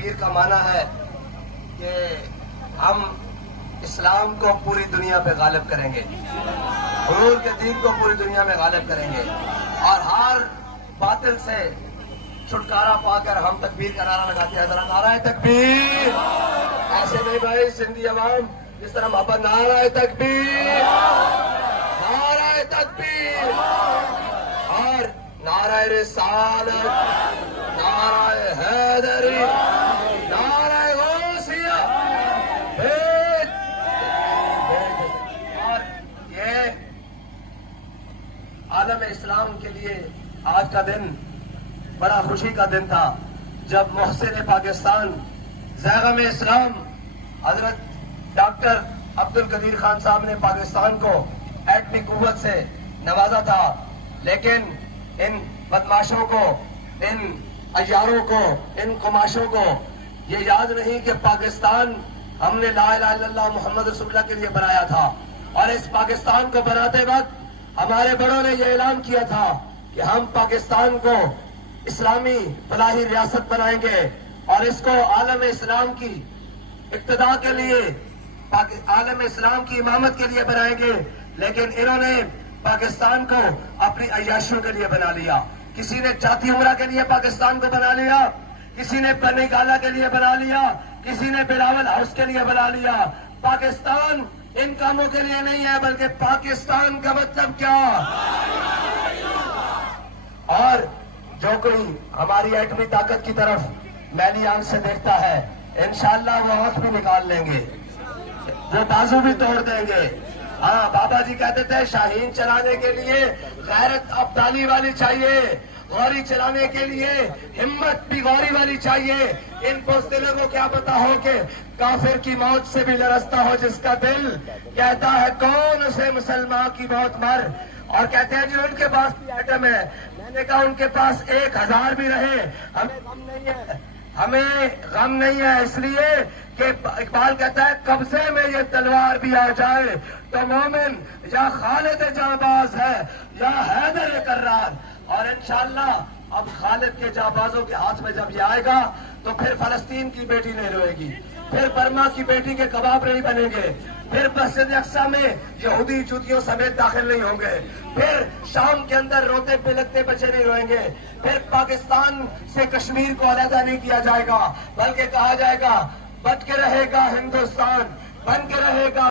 تکبیر کا معنی ہے کہ ہم اسلام کو پوری دنیا پہ غالب کریں گے، حضور کے دین کو پوری دنیا میں غالب کریں گے، اور ہر باطل سے چھٹکارا پا کر ہم تکبیر کا نعرہ لگاتے ہیں. ذرا نعرہ تکبیر. ایسے نہیں بھائی، سندھی عوام جس طرح محبت. نعرہ تکبیر، نعرہ تکبیر، اور نعرہ رسالت، نعرہ حیدری، نعرہ غوثیہ. اور یہ عالم اسلام کے لیے آج کا دن بڑا خوشی کا دن تھا جب محسن پاکستان زیغم اسلام حضرت ڈاکٹر عبد القدیر خان صاحب نے پاکستان کو ایٹمی قوت سے نوازا تھا. لیکن ان بدماشوں کو، ان عیاروں کو، ان قماشوں کو یہ یاد نہیں کہ پاکستان ہم نے لا الہ الا اللہ محمد رسول اللہ کے لیے بنایا تھا، اور اس پاکستان کو بناتے وقت ہمارے بڑوں نے یہ اعلان کیا تھا کہ ہم پاکستان کو اسلامی فلاحی ریاست بنائیں گے اور اس کو عالم اسلام کی اقتداء کے لیے، عالم اسلام کی امامت کے لیے بنائیں گے. لیکن انہوں نے پاکستان کو اپنی عیاشیوں کے لیے بنا لیا. کسی نے جاتی عمرہ کے لیے پاکستان کو بنا لیا، کسی نے بنی گالا کے لیے بنا لیا، کسی نے بلاول ہاؤس کے لیے بنا لیا. پاکستان ان کاموں کے لیے نہیں ہے، بلکہ پاکستان کا مطلب کیا. اور جو کوئی ہماری ایٹمی طاقت کی طرف میلی آنکھ سے دیکھتا ہے، انشاءاللہ وہ آنکھ بھی نکال لیں گے، وہ بازو بھی توڑ دیں گے. ہاں، بابا جی کہتے تھے شاہین چلانے کے لیے غیرت ابدالی والی چاہیے، غوری چلانے کے لیے ہمت بھی غوری والی چاہیے. ان بزدلوں کو کیا پتا ہو کہ کافر کی موت سے بھی لرزتا ہو جس کا دل، کہتا ہے کون اسے مسلمان کی موت مر. اور کہتے ہیں جی ان کے پاس بھی ایٹم ہے. میں نے کہا ان کے پاس 1000 بھی رہے، ہمیں غم نہیں ہے، ہمیں غم نہیں ہے. اس لیے کہ اقبال کہتا ہے قبضے میں یہ تلوار بھی آ جائے تو مومن یا خالد جانباز ہے یا حیدر کرار. اور انشاءاللہ اب خالد کے جانبازوں کے ہاتھ میں جب یہ آئے گا تو پھر فلسطین کی بیٹی نہیں روئے گی، پھر برما کی بیٹی کے کباب نہیں بنیں گے، پھر مسجد اقصی میں یہودی جوتیوں سمیت داخل نہیں ہوں گے، پھر شام کے اندر روتے بلکتے بچے نہیں روئیں گے، پھر پاکستان سے کشمیر کو علیحدہ نہیں کیا جائے گا، بلکہ کہا جائے گا بچ کے رہے گا ہندوستان، بن کے رہے گا